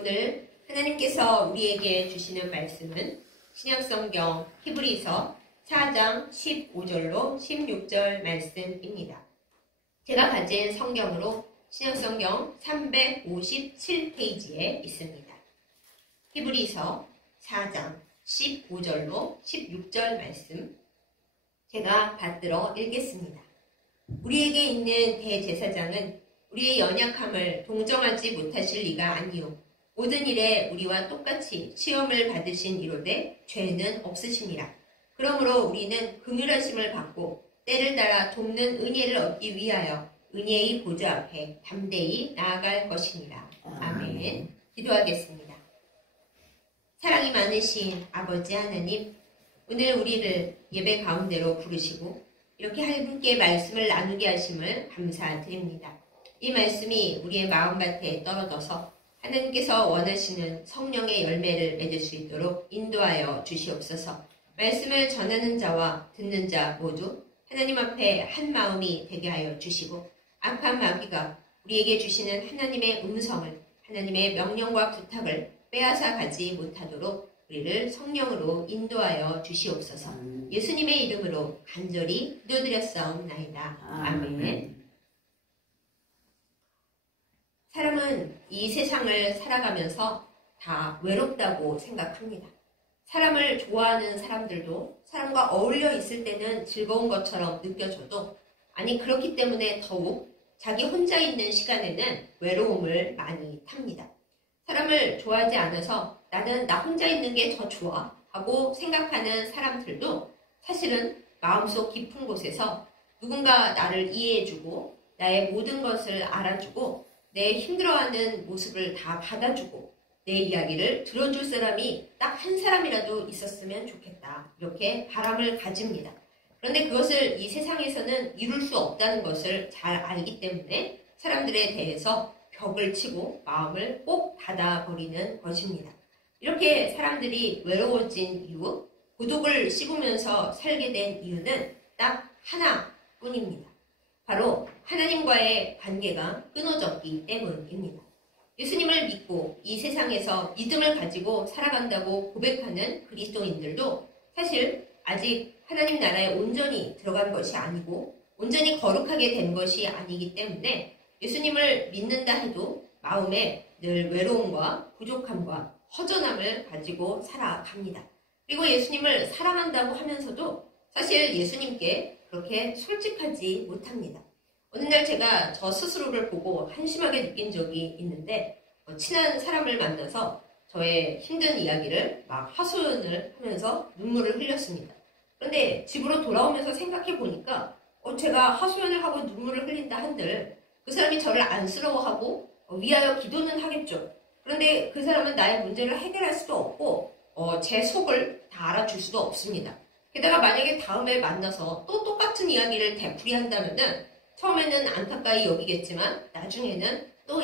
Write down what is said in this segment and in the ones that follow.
오늘 하나님께서 우리에게 주시는 말씀은 신약성경 히브리서 4장 15절로 16절 말씀입니다. 제가 가진 성경으로 신약성경 357페이지에 있습니다. 히브리서 4장 15절로 16절 말씀 제가 받들어 읽겠습니다. 우리에게 있는 대제사장은 우리의 연약함을 동정하지 못하실 리가 아니요 모든 일에 우리와 똑같이 시험을 받으신 이로되 죄는 없으심이라. 그러므로 우리는 긍휼하심을 받고 때를 따라 돕는 은혜를 얻기 위하여 은혜의 보좌 앞에 담대히 나아갈 것이니라. 아멘. 기도하겠습니다. 사랑이 많으신 아버지 하나님, 오늘 우리를 예배 가운데로 부르시고 이렇게 함께 말씀을 나누게 하심을 감사드립니다. 이 말씀이 우리의 마음밭에 떨어져서 하나님께서 원하시는 성령의 열매를 맺을 수 있도록 인도하여 주시옵소서. 말씀을 전하는 자와 듣는 자 모두 하나님 앞에 한 마음이 되게 하여 주시고 악한 마귀가 우리에게 주시는 하나님의 음성을, 하나님의 명령과 부탁을 빼앗아 가지 못하도록 우리를 성령으로 인도하여 주시옵소서. 예수님의 이름으로 간절히 기도드렸사옵나이다. 아멘. 사람은 이 세상을 살아가면서 다 외롭다고 생각합니다. 사람을 좋아하는 사람들도 사람과 어울려 있을 때는 즐거운 것처럼 느껴져도 아니 그렇기 때문에 더욱 자기 혼자 있는 시간에는 외로움을 많이 탑니다. 사람을 좋아하지 않아서 나는 나 혼자 있는 게 더 좋아 하고 생각하는 사람들도 사실은 마음속 깊은 곳에서 누군가 나를 이해해주고 나의 모든 것을 알아주고 내 힘들어하는 모습을 다 받아주고 내 이야기를 들어줄 사람이 딱 한 사람이라도 있었으면 좋겠다. 이렇게 바람을 가집니다. 그런데 그것을 이 세상에서는 이룰 수 없다는 것을 잘 알기 때문에 사람들에 대해서 벽을 치고 마음을 꼭 닫아버리는 것입니다. 이렇게 사람들이 외로워진 이유, 고독을 씹으면서 살게 된 이유는 딱 하나뿐입니다. 바로 하나님과의 관계가 끊어졌기 때문입니다. 예수님을 믿고 이 세상에서 믿음을 가지고 살아간다고 고백하는 그리스도인들도 사실 아직 하나님 나라에 온전히 들어간 것이 아니고 온전히 거룩하게 된 것이 아니기 때문에 예수님을 믿는다 해도 마음에 늘 외로움과 부족함과 허전함을 가지고 살아갑니다. 그리고 예수님을 사랑한다고 하면서도 사실 예수님께 그렇게 솔직하지 못합니다. 어느 날 제가 저 스스로를 보고 한심하게 느낀 적이 있는데 친한 사람을 만나서 저의 힘든 이야기를 막 하소연을 하면서 눈물을 흘렸습니다. 그런데 집으로 돌아오면서 생각해 보니까 제가 하소연을 하고 눈물을 흘린다 한들 그 사람이 저를 안쓰러워하고 위하여 기도는 하겠죠. 그런데 그 사람은 나의 문제를 해결할 수도 없고 제 속을 다 알아줄 수도 없습니다. 게다가 만약에 다음에 만나서 또 똑같은 이야기를 되풀이한다면은 처음에는 안타까이 여기겠지만 나중에는 또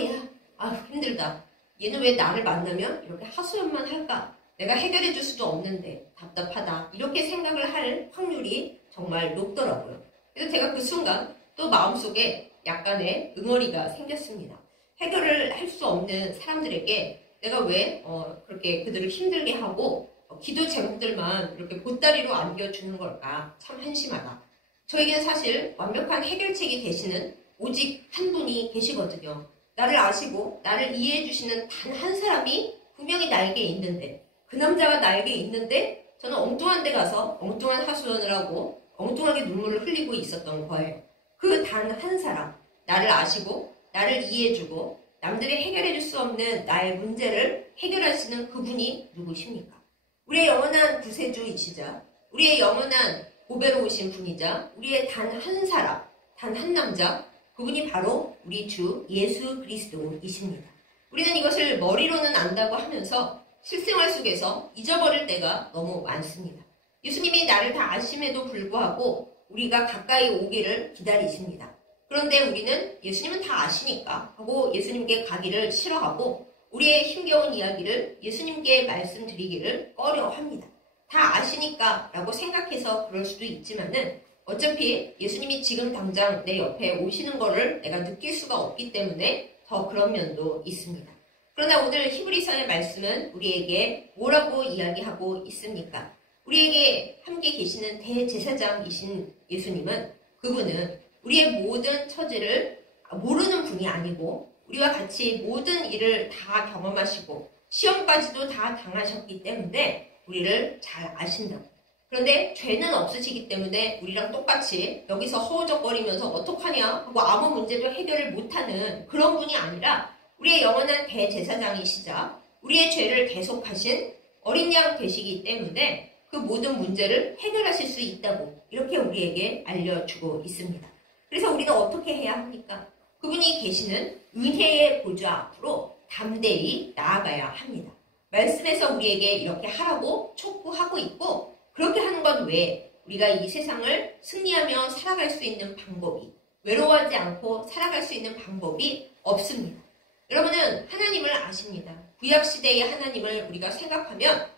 힘들다. 얘는 왜 나를 만나면 이렇게 하소연만 할까? 내가 해결해 줄 수도 없는데 답답하다. 이렇게 생각을 할 확률이 정말 높더라고요. 그래서 제가 그 순간 또 마음속에 약간의 응어리가 생겼습니다. 해결을 할 수 없는 사람들에게 내가 왜 그렇게 그들을 힘들게 하고 기도 제목들만 이렇게 보따리로 안겨주는 걸까? 참 한심하다. 저에겐 사실 완벽한 해결책이 되시는 오직 한 분이 계시거든요. 나를 아시고 나를 이해해 주시는 단 한 사람이 분명히 나에게 있는데 그 남자가 나에게 있는데 저는 엉뚱한 데 가서 엉뚱한 하소연을 하고 엉뚱하게 눈물을 흘리고 있었던 거예요. 그 단 한 사람, 나를 아시고 나를 이해해주고 남들이 해결해줄 수 없는 나의 문제를 해결하시는 그분이 누구십니까? 우리의 영원한 구세주이시자 우리의 영원한 보배로우신 분이자 우리의 단 한 사람, 단 한 남자, 그분이 바로 우리 주 예수 그리스도이십니다. 우리는 이것을 머리로는 안다고 하면서 실생활 속에서 잊어버릴 때가 너무 많습니다. 예수님이 나를 다 아심에도 불구하고 우리가 가까이 오기를 기다리십니다. 그런데 우리는 예수님은 다 아시니까 하고 예수님께 가기를 싫어하고 우리의 힘겨운 이야기를 예수님께 말씀드리기를 꺼려합니다. 다 아시니까 라고 생각해서 그럴 수도 있지만은 어차피 예수님이 지금 당장 내 옆에 오시는 거를 내가 느낄 수가 없기 때문에 더 그런 면도 있습니다. 그러나 오늘 히브리서의 말씀은 우리에게 뭐라고 이야기하고 있습니까? 우리에게 함께 계시는 대제사장이신 예수님은 그분은 우리의 모든 처지를 모르는 분이 아니고 우리와 같이 모든 일을 다 경험하시고 시험까지도 다 당하셨기 때문에 우리를 잘 아신다고. 그런데 죄는 없으시기 때문에 우리랑 똑같이 여기서 허우적거리면서 어떡하냐 하고 아무 문제도 해결을 못하는 그런 분이 아니라 우리의 영원한 대제사장이시자 우리의 죄를 대속하신 어린 양 되시기 때문에 그 모든 문제를 해결하실 수 있다고 이렇게 우리에게 알려주고 있습니다. 그래서 우리는 어떻게 해야 합니까? 그분이 계시는 은혜의 보좌 앞으로 담대히 나아가야 합니다. 말씀에서 우리에게 이렇게 하라고 촉구하고 있고 그렇게 하는 건 왜 우리가 이 세상을 승리하며 살아갈 수 있는 방법이 외로워하지 않고 살아갈 수 있는 방법이 없습니다. 여러분은 하나님을 아십니다. 구약시대의 하나님을 우리가 생각하면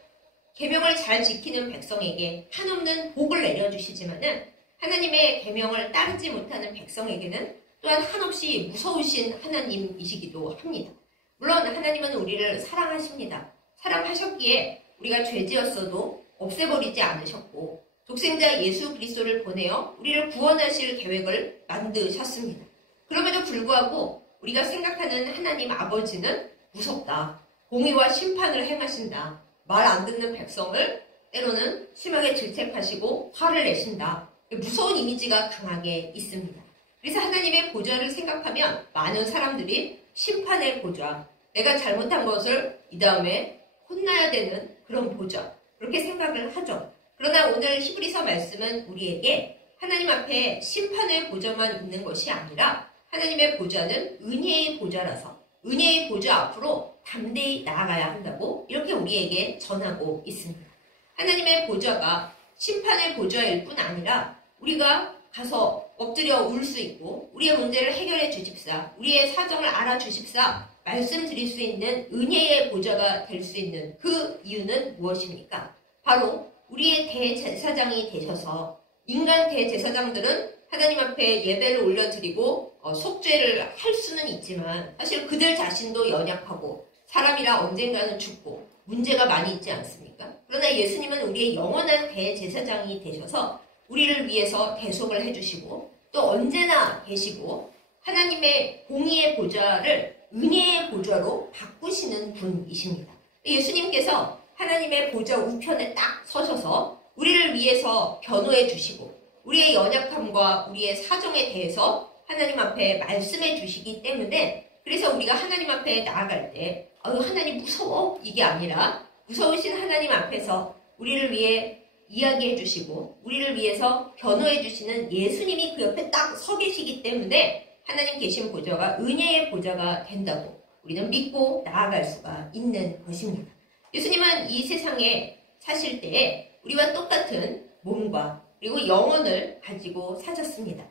계명을 잘 지키는 백성에게 한없는 복을 내려주시지만은 하나님의 계명을 따르지 못하는 백성에게는 또한 한없이 무서우신 하나님이시기도 합니다. 물론 하나님은 우리를 사랑하십니다. 사랑하셨기에 우리가 죄지었어도 없애버리지 않으셨고 독생자 예수 그리스도를 보내어 우리를 구원하실 계획을 만드셨습니다. 그럼에도 불구하고 우리가 생각하는 하나님 아버지는 무섭다. 공의와 심판을 행하신다. 말 안 듣는 백성을 때로는 심하게 질책하시고 화를 내신다. 무서운 이미지가 강하게 있습니다. 그래서 하나님의 보좌를 생각하면 많은 사람들이 심판의 보좌, 내가 잘못한 것을 이 다음에 혼나야 되는 그런 보좌, 그렇게 생각을 하죠. 그러나 오늘 히브리서 말씀은 우리에게 하나님 앞에 심판의 보좌만 있는 것이 아니라 하나님의 보좌는 은혜의 보좌라서 은혜의 보좌 앞으로 담대히 나아가야 한다고 이렇게 우리에게 전하고 있습니다. 하나님의 보좌가 심판의 보좌일 뿐 아니라 우리가 가서 엎드려 울 수 있고 우리의 문제를 해결해 주십사, 우리의 사정을 알아주십사 말씀드릴 수 있는 은혜의 보좌가 될 수 있는 그 이유는 무엇입니까? 바로 우리의 대제사장이 되셔서 인간 대제사장들은 하나님 앞에 예배를 올려드리고 속죄를 할 수는 있지만 사실 그들 자신도 연약하고 사람이라 언젠가는 죽고 문제가 많이 있지 않습니까? 그러나 예수님은 우리의 영원한 대제사장이 되셔서 우리를 위해서 대속을 해주시고 또 언제나 계시고 하나님의 공의의 보좌를 은혜의 보좌로 바꾸시는 분이십니다. 예수님께서 하나님의 보좌 우편에 딱 서셔서 우리를 위해서 변호해 주시고 우리의 연약함과 우리의 사정에 대해서 하나님 앞에 말씀해 주시기 때문에 그래서 우리가 하나님 앞에 나아갈 때 하나님 무서워 이게 아니라 무서우신 하나님 앞에서 우리를 위해 이야기해 주시고 우리를 위해서 변호해 주시는 예수님이 그 옆에 딱 서 계시기 때문에 하나님 계신 보좌가 은혜의 보좌가 된다고 우리는 믿고 나아갈 수가 있는 것입니다. 예수님은 이 세상에 사실 때에 우리와 똑같은 몸과 그리고 영혼을 가지고 사셨습니다.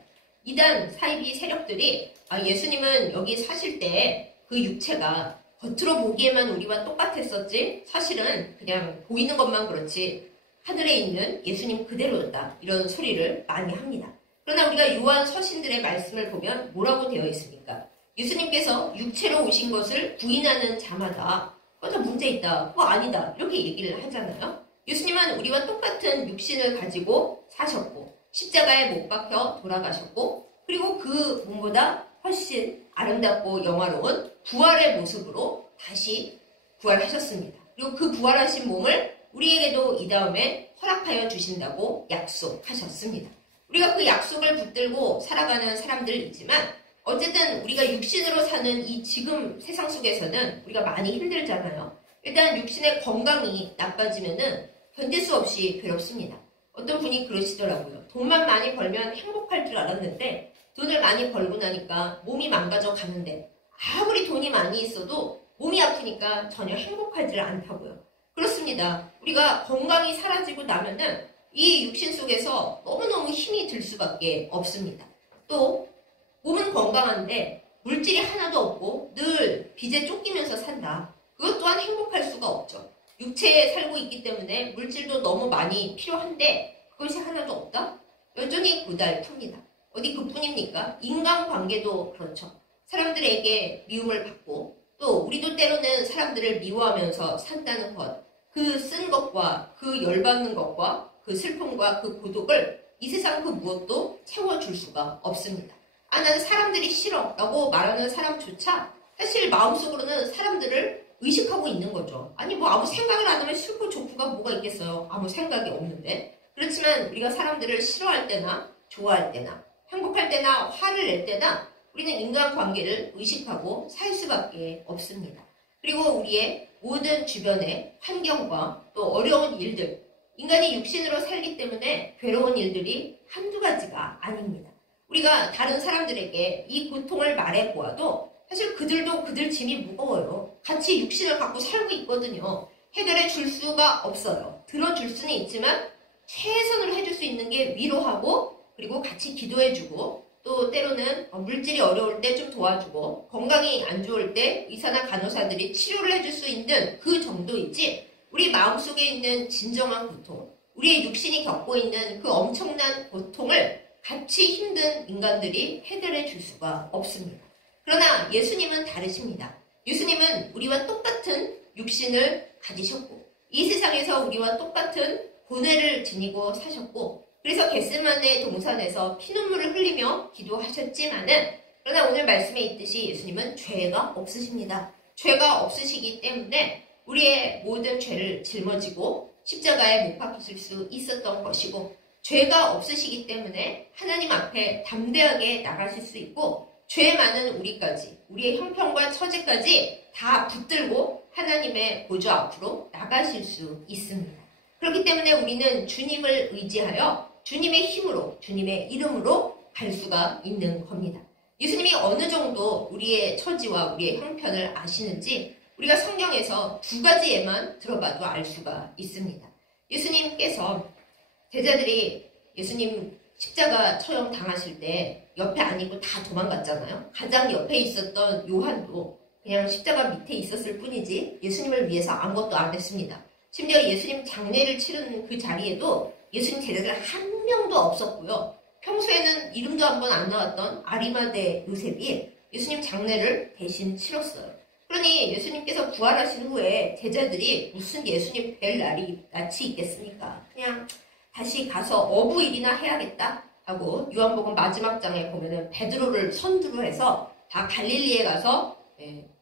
이단 사이비 세력들이 예수님은 여기 사실 때 그 육체가 겉으로 보기에만 우리와 똑같았었지 사실은 그냥 보이는 것만 그렇지 하늘에 있는 예수님 그대로였다. 이런 소리를 많이 합니다. 그러나 우리가 요한 서신들의 말씀을 보면 뭐라고 되어 있습니까? 예수님께서 육체로 오신 것을 부인하는 자마다 다 문제 있다. 아니다. 이렇게 얘기를 하잖아요. 예수님은 우리와 똑같은 육신을 가지고 사셨고 십자가에 못 박혀 돌아가셨고 그리고 그 몸보다 훨씬 아름답고 영화로운 부활의 모습으로 다시 부활하셨습니다. 그리고 그 부활하신 몸을 우리에게도 이 다음에 허락하여 주신다고 약속하셨습니다. 우리가 그 약속을 붙들고 살아가는 사람들이지만 어쨌든 우리가 육신으로 사는 이 지금 세상 속에서는 우리가 많이 힘들잖아요. 일단 육신의 건강이 나빠지면은 견딜 수 없이 괴롭습니다. 어떤 분이 그러시더라고요. 돈만 많이 벌면 행복할 줄 알았는데 돈을 많이 벌고 나니까 몸이 망가져 가는데 아무리 돈이 많이 있어도 몸이 아프니까 전혀 행복하지 않다고요. 그렇습니다. 우리가 건강이 사라지고 나면은 이 육신 속에서 너무너무 힘이 들 수밖에 없습니다. 또 몸은 건강한데 물질이 하나도 없고 늘 빚에 쫓기면서 산다. 그것 또한 행복할 수가 없죠. 육체에 살고 있기 때문에 물질도 너무 많이 필요한데 그것이 하나도 없다? 여전히 고달픕니다. 어디 그뿐입니까? 인간관계도 그렇죠. 사람들에게 미움을 받고 또 우리도 때로는 사람들을 미워하면서 산다는 것, 그 쓴 것과 그 열받는 것과 그 슬픔과 그 고독을 이 세상 그 무엇도 채워줄 수가 없습니다. 아, 나는 사람들이 싫어 라고 말하는 사람조차 사실 마음속으로는 사람들을 의식하고 있는 거죠. 아니 뭐 아무 생각을 안 하면 싫고 좋고가 뭐가 있겠어요. 아무 생각이 없는데. 그렇지만 우리가 사람들을 싫어할 때나 좋아할 때나 행복할 때나 화를 낼 때나 우리는 인간관계를 의식하고 살 수밖에 없습니다. 그리고 우리의 모든 주변의 환경과 또 어려운 일들, 인간이 육신으로 살기 때문에 괴로운 일들이 한두 가지가 아닙니다. 우리가 다른 사람들에게 이 고통을 말해보아도 사실 그들도 그들 짐이 무거워요. 같이 육신을 갖고 살고 있거든요. 해결해 줄 수가 없어요. 들어줄 수는 있지만 최선을 해줄 수 있는 게 위로하고 그리고 같이 기도해주고 또 때로는 물질이 어려울 때 좀 도와주고 건강이 안 좋을 때 의사나 간호사들이 치료를 해줄 수 있는 그 정도이지 우리 마음속에 있는 진정한 고통, 우리의 육신이 겪고 있는 그 엄청난 고통을 같이 힘든 인간들이 해결해 줄 수가 없습니다. 그러나 예수님은 다르십니다. 예수님은 우리와 똑같은 육신을 가지셨고 이 세상에서 우리와 똑같은 고뇌를 지니고 사셨고 그래서 겟세마네 동산에서 피눈물을 흘리며 기도하셨지만은 그러나 오늘 말씀에 있듯이 예수님은 죄가 없으십니다. 죄가 없으시기 때문에 우리의 모든 죄를 짊어지고 십자가에 못 박히실 수 있었던 것이고 죄가 없으시기 때문에 하나님 앞에 담대하게 나가실 수 있고 죄 많은 우리까지 우리의 형편과 처지까지 다 붙들고 하나님의 보좌 앞으로 나가실 수 있습니다. 그렇기 때문에 우리는 주님을 의지하여 주님의 힘으로 주님의 이름으로 갈 수가 있는 겁니다. 예수님이 어느 정도 우리의 처지와 우리의 형편을 아시는지 우리가 성경에서 두 가지에만 들어봐도 알 수가 있습니다. 예수님께서 제자들이 예수님 십자가 처형 당하실 때 옆에 아니고 다 도망갔잖아요. 가장 옆에 있었던 요한도 그냥 십자가 밑에 있었을 뿐이지 예수님을 위해서 아무것도 안 했습니다. 심지어 예수님 장례를 치르는 그 자리에도 예수님 제자들 한 명도 없었고요. 평소에는 이름도 한번 안 나왔던 아리마대 요셉이 예수님 장례를 대신 치렀어요. 그러니 예수님께서 부활하신 후에 제자들이 무슨 예수님 뵐 날이 낯이 있겠습니까? 그냥 다시 가서 어부일이나 해야겠다 하고 요한복음 마지막 장에 보면은 베드로를 선두로 해서 다 갈릴리에 가서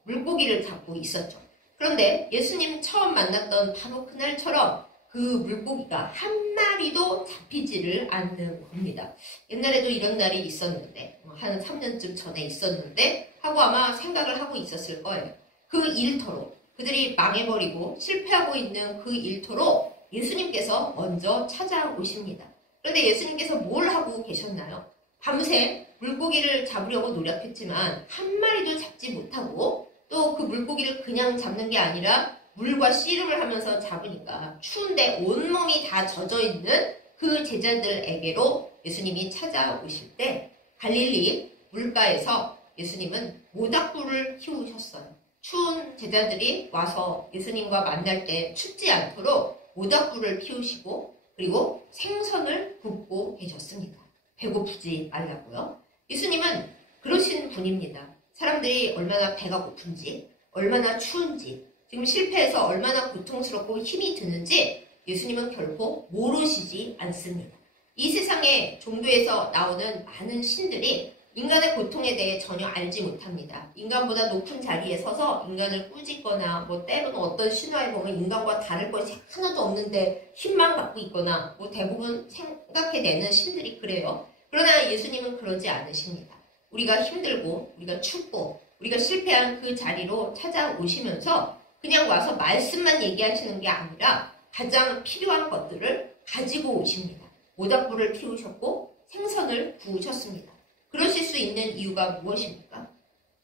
물고기를 잡고 있었죠. 그런데 예수님 처음 만났던 바로 그날처럼 그 물고기가 한 마리도 잡히지를 않는 겁니다. 옛날에도 이런 날이 있었는데 한 3년쯤 전에 있었는데 하고 아마 생각을 하고 있었을 거예요. 그 일터로 그들이 망해버리고 실패하고 있는 그 일터로 예수님께서 먼저 찾아오십니다. 그런데 예수님께서 뭘 하고 계셨나요? 밤새 물고기를 잡으려고 노력했지만 한 마리도 잡지 못하고 또 그 물고기를 그냥 잡는 게 아니라 물과 씨름을 하면서 잡으니까 추운데 온몸이 다 젖어있는 그 제자들에게로 예수님이 찾아오실 때 갈릴리 물가에서 예수님은 모닥불을 피우셨어요. 추운 제자들이 와서 예수님과 만날 때 춥지 않도록 모닥불을 피우시고 그리고 생선을 굽고 계셨습니다. 배고프지 말라고요. 예수님은 그러신 분입니다. 사람들이 얼마나 배가 고픈지 얼마나 추운지 지금 실패해서 얼마나 고통스럽고 힘이 드는지 예수님은 결코 모르시지 않습니다. 이 세상에 종교에서 나오는 많은 신들이 인간의 고통에 대해 전혀 알지 못합니다. 인간보다 높은 자리에 서서 인간을 꾸짖거나 뭐 때로는 어떤 신화에 보면 인간과 다를 것이 하나도 없는데 힘만 갖고 있거나 뭐 대부분 생각해내는 신들이 그래요. 그러나 예수님은 그러지 않으십니다. 우리가 힘들고 우리가 춥고 우리가 실패한 그 자리로 찾아오시면서 그냥 와서 말씀만 얘기하시는 게 아니라 가장 필요한 것들을 가지고 오십니다. 모닥불을 피우셨고 생선을 구우셨습니다. 그러실 수 있는 이유가 무엇입니까?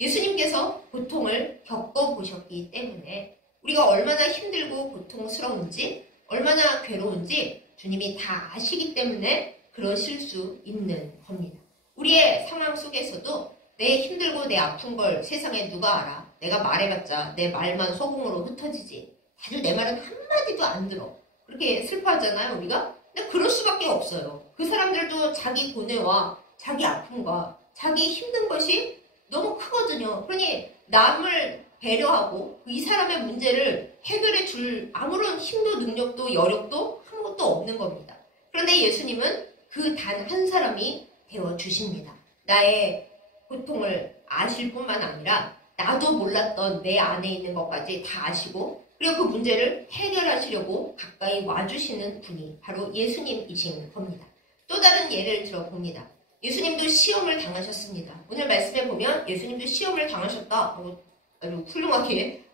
예수님께서 고통을 겪어보셨기 때문에 우리가 얼마나 힘들고 고통스러운지 얼마나 괴로운지 주님이 다 아시기 때문에 그러실 수 있는 겁니다. 우리의 상황 속에서도 내 힘들고 내 아픈 걸 세상에 누가 알아? 내가 말해봤자 내 말만 허공으로 흩어지지. 다들 내 말은 한마디도 안 들어. 그렇게 슬퍼하잖아요, 우리가? 근데 그럴 수밖에 없어요. 그 사람들도 자기 고뇌와 자기 아픔과 자기 힘든 것이 너무 크거든요. 그러니 남을 배려하고 이 사람의 문제를 해결해 줄 아무런 힘도 능력도 여력도 아무것도 없는 겁니다. 그런데 예수님은 그 단 한 사람이 되어주십니다. 나의 고통을 아실 뿐만 아니라 나도 몰랐던 내 안에 있는 것까지 다 아시고 그리고 그 문제를 해결하시려고 가까이 와주시는 분이 바로 예수님이신 겁니다. 또 다른 예를 들어봅니다. 예수님도 시험을 당하셨습니다. 오늘 말씀에 보면 예수님도 시험을 당하셨다. 아주 훌륭하게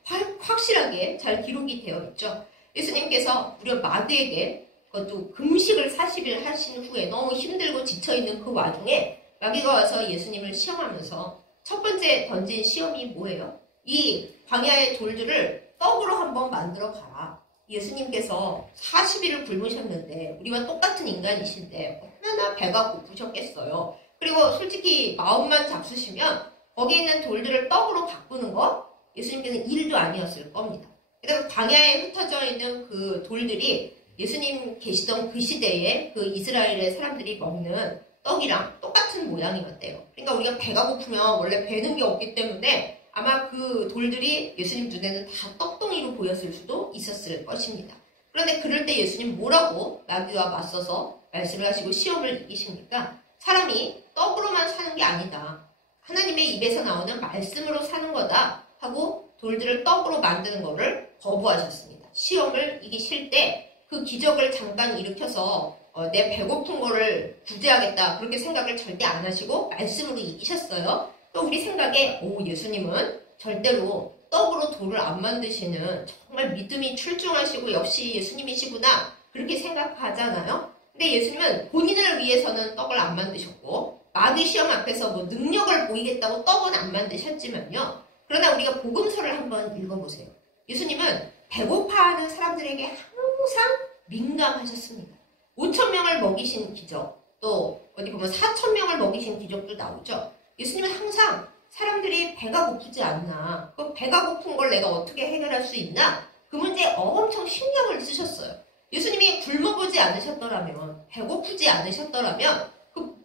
확실하게 잘 기록이 되어 있죠. 예수님께서 무려 마귀에게 그것도 금식을 40일 하신 후에 너무 힘들고 지쳐있는 그 와중에 마귀가 와서 예수님을 시험하면서 첫 번째 던진 시험이 뭐예요? 이 광야의 돌들을 떡으로 한번 만들어 봐라. 예수님께서 40일을 굶으셨는데 우리와 똑같은 인간이신데 얼마나 배가 고프셨겠어요. 그리고 솔직히 마음만 잡수시면 거기에 있는 돌들을 떡으로 바꾸는 거 예수님께서는 일도 아니었을 겁니다. 그다음에 광야에 흩어져 있는 그 돌들이 예수님 계시던 그 시대에 그 이스라엘의 사람들이 먹는 떡이랑 똑같은 모양이었대요. 그러니까 우리가 배가 고프면 원래 배는 게 없기 때문에 아마 그 돌들이 예수님 눈에는 다 떡덩이로 보였을 수도 있었을 것입니다. 그런데 그럴 때 예수님 뭐라고 마귀와 맞서서 말씀을 하시고 시험을 이기십니까? 사람이 떡으로만 사는 게 아니다. 하나님의 입에서 나오는 말씀으로 사는 거다 하고 돌들을 떡으로 만드는 거를 거부하셨습니다. 시험을 이기실 때 그 기적을 잠깐 일으켜서 내 배고픈 거를 구제하겠다 그렇게 생각을 절대 안 하시고 말씀으로 이기셨어요. 또 우리 생각에 예수님은 절대로 떡으로 돌을 안 만드시는 정말 믿음이 출중하시고 역시 예수님이시구나 그렇게 생각하잖아요. 근데 예수님은 본인을 위해서는 떡을 안 만드셨고 마귀 시험 앞에서 뭐 능력을 보이겠다고 떡은 안 만드셨지만요. 그러나 우리가 복음서를 한번 읽어보세요. 예수님은 배고파하는 사람들에게 항상 민감하셨습니다. 5,000명을 먹이신 기적, 또 어디 보면 4,000명을 먹이신 기적도 나오죠. 예수님은 항상 사람들이 배가 고프지 않나, 그 배가 고픈 걸 내가 어떻게 해결할 수 있나, 그 문제에 엄청 신경을 쓰셨어요. 예수님이 굶어보지 않으셨더라면, 배고프지 않으셨더라면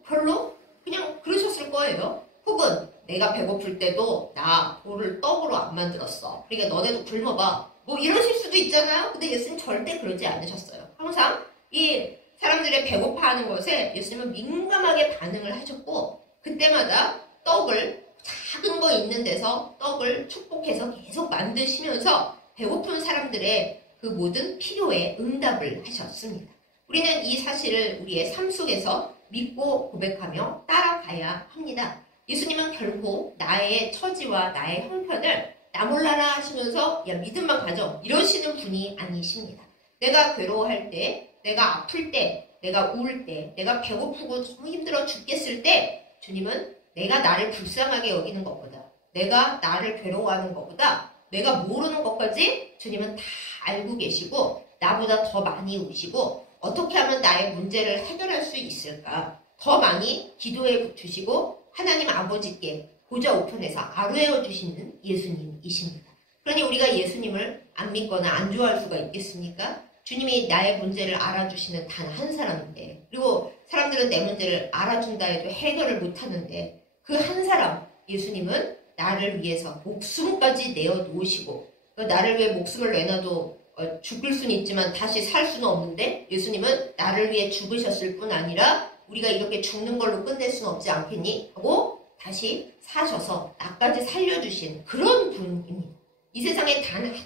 별로 그냥 그러셨을 거예요. 혹은 내가 배고플 때도 나 돌을 떡으로 안 만들었어. 그러니까 너네도 굶어봐. 뭐 이러실 수도 있잖아요. 근데 예수님 절대 그러지 않으셨어요. 항상 이 사람들의 배고파하는 것에 예수님은 민감하게 반응을 하셨고 그때마다 떡을 작은 거 있는 데서 떡을 축복해서 계속 만드시면서 배고픈 사람들의 그 모든 필요에 응답을 하셨습니다. 우리는 이 사실을 우리의 삶 속에서 믿고 고백하며 따라가야 합니다. 예수님은 결코 나의 처지와 나의 형편을 나 몰라라 하시면서 야 믿음만 가져 이러시는 분이 아니십니다. 내가 괴로워할 때, 내가 아플 때, 내가 우울 때, 내가 배고프고 너무 힘들어 죽겠을 때 주님은 내가 나를 불쌍하게 여기는 것보다 내가 나를 괴로워하는 것보다 내가 모르는 것까지 주님은 다 알고 계시고 나보다 더 많이 우시고 어떻게 하면 나의 문제를 해결할 수 있을까 더 많이 기도해 주시고 하나님 아버지께 보좌 우편에서 아뢰어 주시는 예수님이십니다. 그러니 우리가 예수님을 안 믿거나 안 좋아할 수가 있겠습니까? 주님이 나의 문제를 알아주시는 단 한 사람인데 그리고 사람들은 내 문제를 알아준다 해도 해결을 못하는데 그 한 사람 예수님은 나를 위해서 목숨까지 내어놓으시고 나를 위해 목숨을 내놔도 죽을 수는 있지만 다시 살 수는 없는데 예수님은 나를 위해 죽으셨을 뿐 아니라 우리가 이렇게 죽는 걸로 끝낼 수는 없지 않겠니? 하고 다시 사셔서 나까지 살려주신 그런 분입니다. 이 세상에 단 한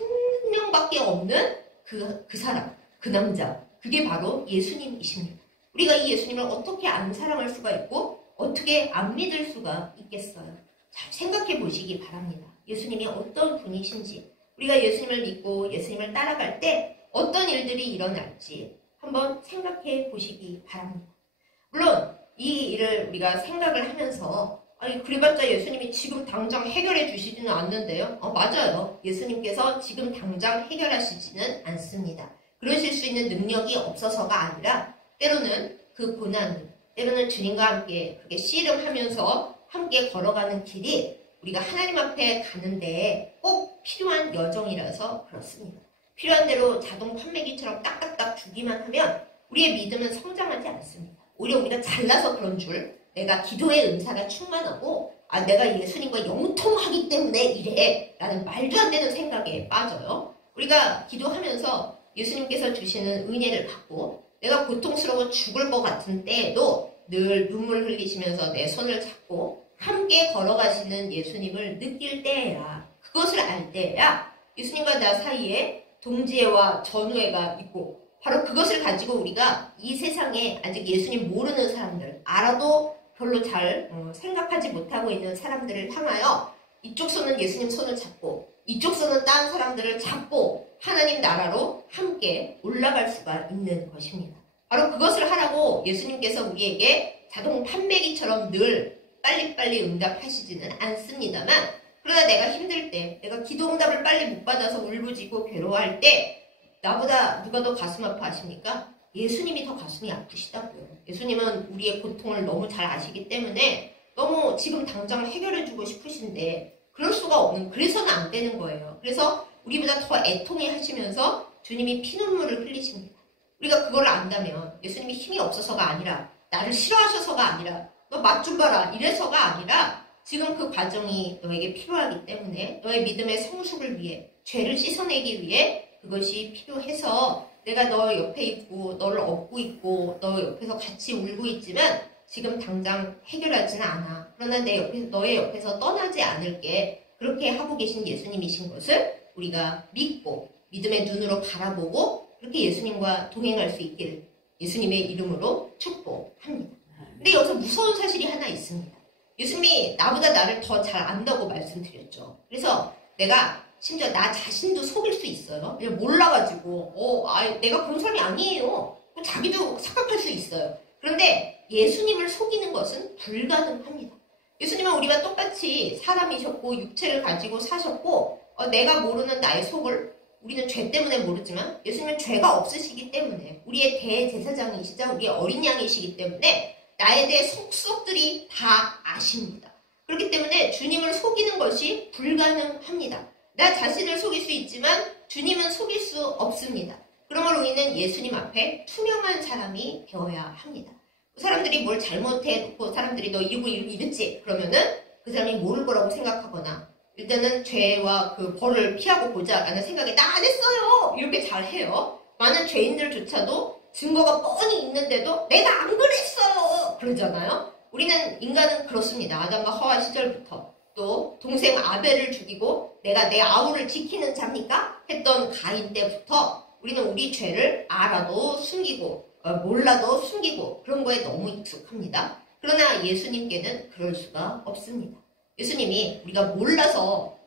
명밖에 없는 그 사람, 그 남자, 그게 바로 예수님이십니다. 우리가 이 예수님을 어떻게 안 사랑할 수가 있고 어떻게 안 믿을 수가 있겠어요? 잘 생각해 보시기 바랍니다. 예수님이 어떤 분이신지 우리가 예수님을 믿고 예수님을 따라갈 때 어떤 일들이 일어날지 한번 생각해 보시기 바랍니다. 물론 이 일을 우리가 생각을 하면서 아니 그래봤자 예수님이 지금 당장 해결해 주시지는 않는데요. 맞아요. 예수님께서 지금 당장 해결하시지는 않습니다. 그러실 수 있는 능력이 없어서가 아니라 때로는 그 고난, 때로는 주님과 함께 그렇게 씨름하면서 함께 걸어가는 길이 우리가 하나님 앞에 가는데 꼭 필요한 여정이라서 그렇습니다. 필요한 대로 자동 판매기처럼 딱딱딱 주기만 하면 우리의 믿음은 성장하지 않습니다. 오히려 우리가 잘나서 그런 줄 내가 기도의 은사가 충만하고 내가 예수님과 영통하기 때문에 이래 라는 말도 안 되는 생각에 빠져요. 우리가 기도하면서 예수님께서 주시는 은혜를 받고 내가 고통스러워 죽을 것 같은 때에도 늘 눈물 흘리시면서 내 손을 잡고 함께 걸어가시는 예수님을 느낄 때야, 그것을 알 때야 예수님과 나 사이에 동지애와 전우애가 있고, 바로 그것을 가지고 우리가 이 세상에 아직 예수님 모르는 사람들, 알아도 별로 잘 생각하지 못하고 있는 사람들을 향하여 이쪽 손은 예수님 손을 잡고 이쪽 손은 다른 사람들을 잡고 하나님 나라로 함께 올라갈 수가 있는 것입니다. 바로 그것을 하라고 예수님께서 우리에게 자동 판매기처럼 늘 빨리빨리 응답하시지는 않습니다만, 그러나 내가 힘들 때, 내가 기도 응답을 빨리 못 받아서 울부짖고 괴로워할 때 나보다 누가 더 가슴 아파하십니까? 예수님이 더 가슴이 아프시다고요. 예수님은 우리의 고통을 너무 잘 아시기 때문에 너무 지금 당장 해결해주고 싶으신데 그럴 수가 없는, 그래서는 안 되는 거예요. 그래서 우리보다 더 애통해 하시면서 주님이 피눈물을 흘리십니다. 우리가 그걸 안다면 예수님이 힘이 없어서가 아니라, 나를 싫어하셔서가 아니라, 너 맛 좀 봐라 이래서가 아니라 지금 그 과정이 너에게 필요하기 때문에 너의 믿음의 성숙을 위해, 죄를 씻어내기 위해 그것이 필요해서 내가 너 옆에 있고 너를 업고 있고 너 옆에서 같이 울고 있지만 지금 당장 해결하지는 않아. 그러나 너의 옆에서 떠나지 않을게. 그렇게 하고 계신 예수님이신 것을 우리가 믿고 믿음의 눈으로 바라보고 그렇게 예수님과 동행할 수 있기를 예수님의 이름으로 축복합니다. 근데 여기서 무서운 사실이 하나 있습니다. 예수님이 나보다 나를 더 잘 안다고 말씀드렸죠. 그래서 내가 심지어 나 자신도 속일 수 있어요. 그냥 몰라가지고 내가 그런 사람이 아니에요. 자기도 착각할 수 있어요. 그런데 예수님을 속이는 것은 불가능합니다. 예수님은 우리와 똑같이 사람이셨고 육체를 가지고 사셨고 내가 모르는 나의 속을 우리는 죄 때문에 모르지만 예수님은 죄가 없으시기 때문에 우리의 대제사장이시자 우리의 어린 양이시기 때문에 나에 대해 속속들이 다 아십니다. 그렇기 때문에 주님을 속이는 것이 불가능합니다. 나 자신을 속일 수 있지만 주님은 속일 수 없습니다. 그러므로 우리는 예수님 앞에 투명한 사람이 되어야 합니다. 사람들이 뭘 잘못해놓고 사람들이 너 이랬지? 그러면은 그 사람이 모를 거라고 생각하거나 일단은 죄와 그 벌을 피하고 보자라는 생각에 나 안 했어요! 이렇게 잘해요. 많은 죄인들조차도 증거가 뻔히 있는데도 내가 안 그랬어요! 그러잖아요. 우리는 인간은 그렇습니다. 아담과 하와 시절부터 또 동생 아벨을 죽이고 내가 내 아우를 지키는 자입니까? 했던 가인 때부터 우리는 우리 죄를 알아도 숨기고 몰라도 숨기고 그런 거에 너무 익숙합니다. 그러나 예수님께는 그럴 수가 없습니다. 예수님이 우리가 몰라서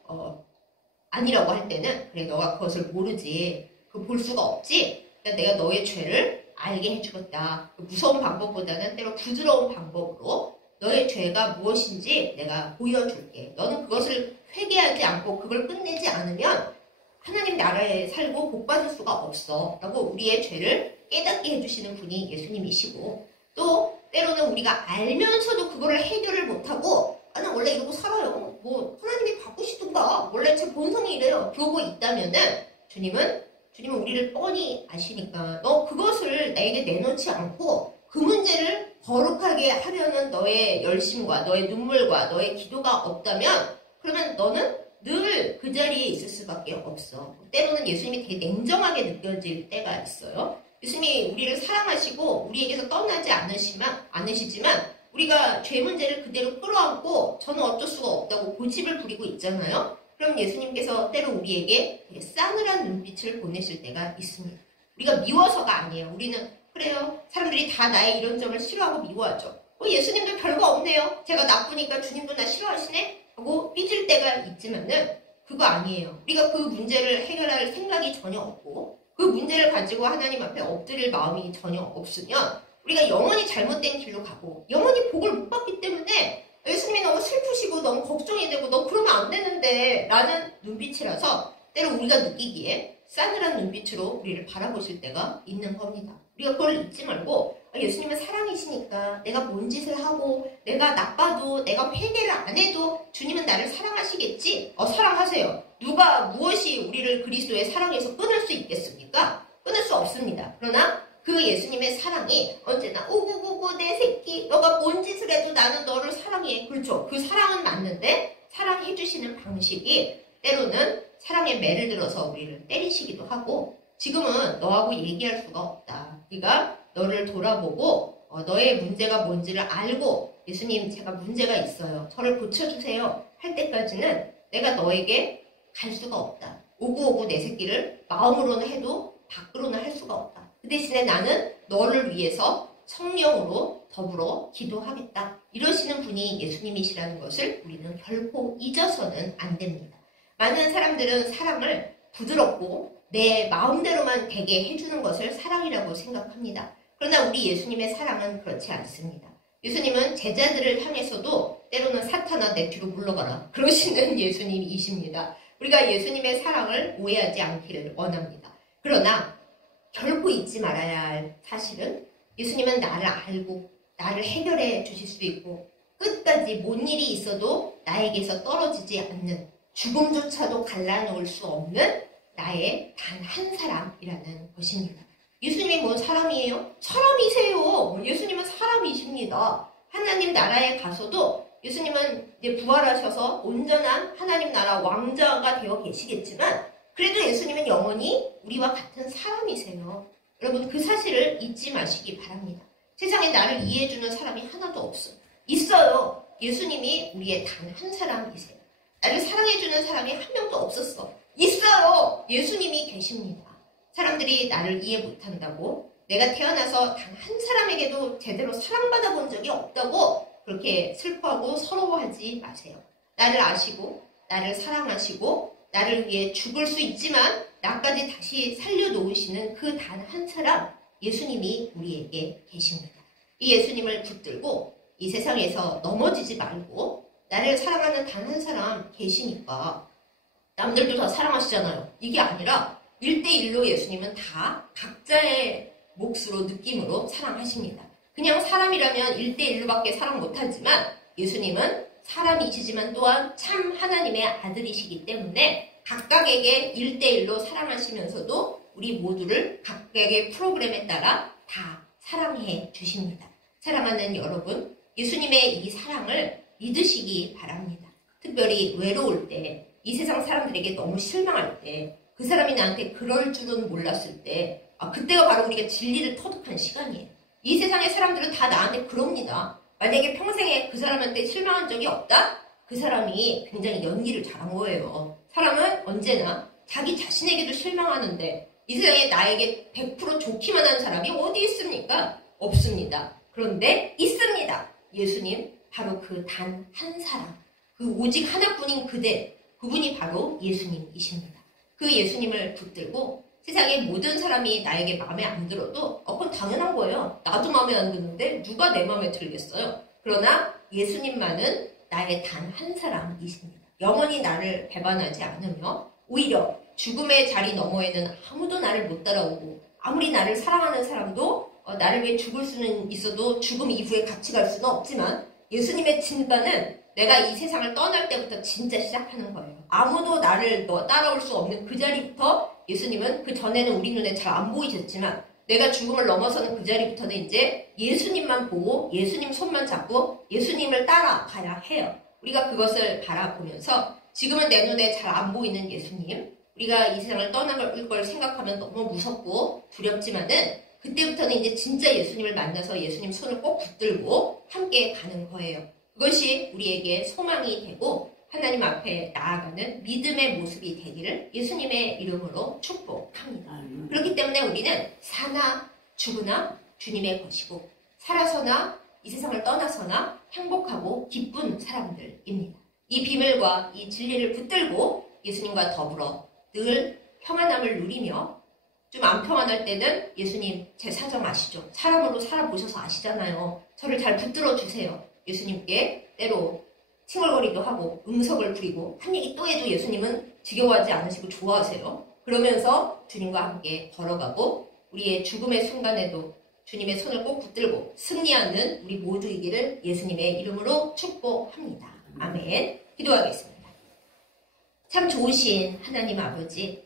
아니라고 할 때는 그래 너가 그것을 모르지 그 볼 수가 없지 그러니까 내가 너의 죄를 알게 해주겠다. 그 무서운 방법보다는 때로 부드러운 방법으로 너의 죄가 무엇인지 내가 보여줄게. 너는 그것을 회개하지 않고 그걸 끝내지 않으면 하나님 나라에 살고 복 받을 수가 없어 라고 우리의 죄를 깨닫게 해주시는 분이 예수님이시고 또 때로는 우리가 알면서도 그거를 해결을 못하고 나 원래 이러고 살아요. 뭐 하나님이 바꾸시든가 원래 제 본성이 이래요. 그러고 있다면은 주님은 우리를 뻔히 아시니까 너 그것을 나에게 내놓지 않고 그 문제를 거룩하게 하려는 너의 열심과 너의 눈물과 너의 기도가 없다면 그러면 너는 늘 그 자리에 있을 수밖에 없어. 때로는 예수님이 되게 냉정하게 느껴질 때가 있어요. 예수님이 우리를 사랑하시고 우리에게서 떠나지 않으시지만 우리가 죄 문제를 그대로 끌어안고 저는 어쩔 수가 없다고 고집을 부리고 있잖아요. 그럼 예수님께서 때로 우리에게 되게 싸늘한 눈빛을 보내실 때가 있습니다. 우리가 미워서가 아니에요. 우리는 그래요. 사람들이 다 나의 이런 점을 싫어하고 미워하죠. 예수님도 별거 없네요. 제가 나쁘니까 주님도 나 싫어하시네? 하고 삐질 때가 있지만은 그거 아니에요. 우리가 그 문제를 해결할 생각이 전혀 없고 그 문제를 가지고 하나님 앞에 엎드릴 마음이 전혀 없으면 우리가 영원히 잘못된 길로 가고 영원히 복을 못 받기 때문에 예수님이 너무 슬프시고 너무 걱정이 되고 너 그러면 안 되는데 라는 눈빛이라서 때로 우리가 느끼기에 싸늘한 눈빛으로 우리를 바라보실 때가 있는 겁니다. 우리가 그걸 잊지 말고 예수님은 사랑이시니까 내가 뭔 짓을 하고 내가 나빠도 내가 회개를 안 해도 주님은 나를 사랑하시겠지? 사랑하세요. 누가 무엇이 우리를 그리스도의 사랑에서 끊을 수 있겠습니까? 끊을 수 없습니다. 그러나 그 예수님의 사랑이 언제나 오구구구 내 새끼 너가 뭔 짓을 해도 나는 너를 사랑해 사랑해. 그렇죠. 그 사랑은 맞는데 사랑해 주시는 방식이 때로는 사랑의 매를 들어서 우리를 때리시기도 하고 지금은 너하고 얘기할 수가 없다. 네가 너를 돌아보고 너의 문제가 뭔지를 알고 예수님 제가 문제가 있어요. 저를 고쳐주세요. 할 때까지는 내가 너에게 갈 수가 없다. 오구오구 내 새끼를 마음으로는 해도 밖으로는 할 수가 없다. 그 대신에 나는 너를 위해서 성령으로 더불어 기도하겠다. 이러시는 분이 예수님이시라는 것을 우리는 결코 잊어서는 안 됩니다. 많은 사람들은 사랑을 부드럽고 내 마음대로만 되게 해주는 것을 사랑이라고 생각합니다. 그러나 우리 예수님의 사랑은 그렇지 않습니다. 예수님은 제자들을 향해서도 때로는 사탄아 내 뒤로 물러가라 그러시는 예수님이십니다. 우리가 예수님의 사랑을 오해하지 않기를 원합니다. 그러나 결코 잊지 말아야 할 사실은 예수님은 나를 알고 나를 해결해 주실 수 있고 끝까지 뭔 일이 있어도 나에게서 떨어지지 않는 죽음조차도 갈라놓을 수 없는 나의 단 한 사람이라는 것입니다. 예수님이 뭔 사람이에요? 사람이세요. 예수님은 사람이십니다. 하나님 나라에 가서도 예수님은 이제 부활하셔서 온전한 하나님 나라 왕자가 되어 계시겠지만 그래도 예수님은 영원히 우리와 같은 사람이세요. 여러분 그 사실을 잊지 마시기 바랍니다. 세상에 나를 이해해주는 사람이 하나도 없어. 있어요. 예수님이 우리의 단 한 사람이세요. 나를 사랑해주는 사람이 한 명도 없었어. 있어요. 예수님이 계십니다. 사람들이 나를 이해 못한다고 내가 태어나서 단 한 사람에게도 제대로 사랑받아 본 적이 없다고 그렇게 슬퍼하고 서러워하지 마세요. 나를 아시고 나를 사랑하시고 나를 위해 죽을 수 있지만 나까지 다시 살려놓으시는 그 단 한 사람 예수님이 우리에게 계십니다. 이 예수님을 붙들고 이 세상에서 넘어지지 말고 나를 사랑하는 단 한 사람 계시니까 남들도 다 사랑하시잖아요. 이게 아니라 1대1로 예수님은 다 각자의 몫으로 느낌으로 사랑하십니다. 그냥 사람이라면 1대1로밖에 사랑 못하지만 예수님은 사람이시지만 또한 참 하나님의 아들이시기 때문에 각각에게 1대1로 사랑하시면서도 우리 모두를 각각의 프로그램에 따라 다 사랑해 주십니다. 사랑하는 여러분, 예수님의 이 사랑을 믿으시기 바랍니다. 특별히 외로울 때, 이 세상 사람들에게 너무 실망할 때, 그 사람이 나한테 그럴 줄은 몰랐을 때, 그때가 바로 우리가 진리를 터득한 시간이에요. 이 세상의 사람들은 다 나한테 그럽니다. 만약에 평생에 그 사람한테 실망한 적이 없다? 그 사람이 굉장히 연기를 잘한 거예요. 사람은 언제나 자기 자신에게도 실망하는데 이 세상에 나에게 100% 좋기만 한 사람이 어디 있습니까? 없습니다. 그런데 있습니다. 예수님, 바로 그 단 한 사람, 그 오직 하나뿐인 그분이 바로 예수님이십니다. 그 예수님을 붙들고 세상의 모든 사람이 나에게 마음에 안 들어도 그건 당연한 거예요. 나도 마음에 안 드는데 누가 내 마음에 들겠어요. 그러나 예수님만은 나의 단 한 사람이십니다. 영원히 나를 배반하지 않으며 오히려 죽음의 자리 너머에는 아무도 나를 못 따라오고 아무리 나를 사랑하는 사람도 나를 위해 죽을 수는 있어도 죽음 이후에 같이 갈 수는 없지만 예수님의 진가는 내가 이 세상을 떠날 때부터 진짜 시작하는 거예요. 아무도 나를 따라올 수 없는 그 자리부터 예수님은 그 전에는 우리 눈에 잘 안 보이셨지만 내가 죽음을 넘어서는 그 자리부터는 이제 예수님만 보고 예수님 손만 잡고 예수님을 따라가야 해요. 우리가 그것을 바라보면서 지금은 내 눈에 잘 안 보이는 예수님, 우리가 이 세상을 떠나갈 걸 생각하면 너무 무섭고 두렵지만은 그때부터는 이제 진짜 예수님을 만나서 예수님 손을 꼭 붙들고 함께 가는 거예요. 그것이 우리에게 소망이 되고 하나님 앞에 나아가는 믿음의 모습이 되기를 예수님의 이름으로 축복합니다. 그렇기 때문에 우리는 사나 죽으나 주님의 것이고 살아서나 이 세상을 떠나서나 행복하고 기쁜 사람들입니다. 이 비밀과 이 진리를 붙들고 예수님과 더불어 늘 평안함을 누리며 좀 안 평안할 때는 예수님 제 사정 아시죠? 사람으로 살아보셔서 아시잖아요. 저를 잘 붙들어 주세요. 예수님께 때로 칭얼거리도 하고 응석을 부리고 한 얘기 또 해도 예수님은 지겨워하지 않으시고 좋아하세요. 그러면서 주님과 함께 걸어가고 우리의 죽음의 순간에도 주님의 손을 꼭 붙들고 승리하는 우리 모두이기를 예수님의 이름으로 축복합니다. 아멘. 기도하겠습니다. 참 좋으신 하나님 아버지,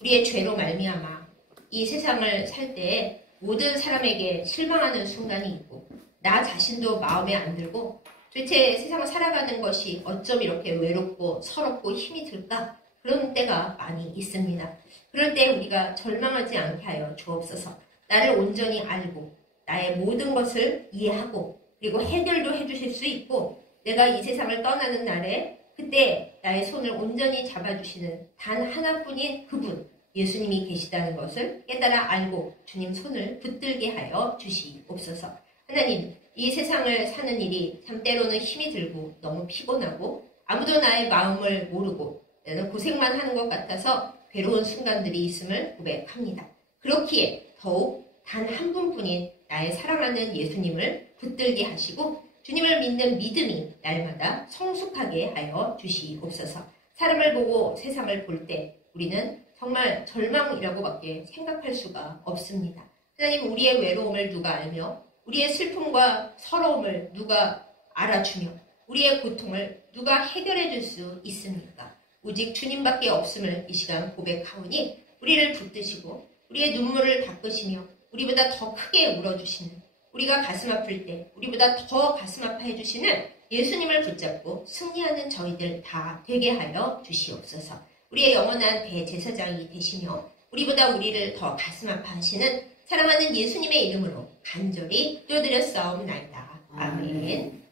우리의 죄로 말미암아 이 세상을 살 때 모든 사람에게 실망하는 순간이 있고 나 자신도 마음에 안 들고 도대체 세상을 살아가는 것이 어쩜 이렇게 외롭고 서럽고 힘이 들까? 그런 때가 많이 있습니다. 그럴 때 우리가 절망하지 않게 하여 주옵소서. 나를 온전히 알고 나의 모든 것을 이해하고 그리고 해결도 해주실 수 있고 내가 이 세상을 떠나는 날에 그때 나의 손을 온전히 잡아주시는 단 하나뿐인 그분 예수님이 계시다는 것을 깨달아 알고 주님 손을 붙들게 하여 주시옵소서. 하나님, 이 세상을 사는 일이 참 때로는 힘이 들고 너무 피곤하고 아무도 나의 마음을 모르고 나는 고생만 하는 것 같아서 괴로운 순간들이 있음을 고백합니다. 그렇기에 더욱 단 한 분뿐인 나의 사랑하는 예수님을 붙들게 하시고 주님을 믿는 믿음이 날마다 성숙하게 하여 주시옵소서. 사람을 보고 세상을 볼 때 우리는 정말 절망이라고밖에 생각할 수가 없습니다. 하나님, 우리의 외로움을 누가 알며 우리의 슬픔과 서러움을 누가 알아주며 우리의 고통을 누가 해결해 줄 수 있습니까? 오직 주님밖에 없음을 이 시간 고백하오니 우리를 붙드시고 우리의 눈물을 닦으시며 우리보다 더 크게 울어주시는 우리가 가슴 아플 때 우리보다 더 가슴 아파해 주시는 예수님을 붙잡고 승리하는 저희들 다 되게 하여 주시옵소서. 우리의 영원한 대제사장이 되시며 우리보다 우리를 더 가슴 아파하시는 사랑하는 예수님의 이름으로 간절히 기도드렸사옵나이다. 아멘.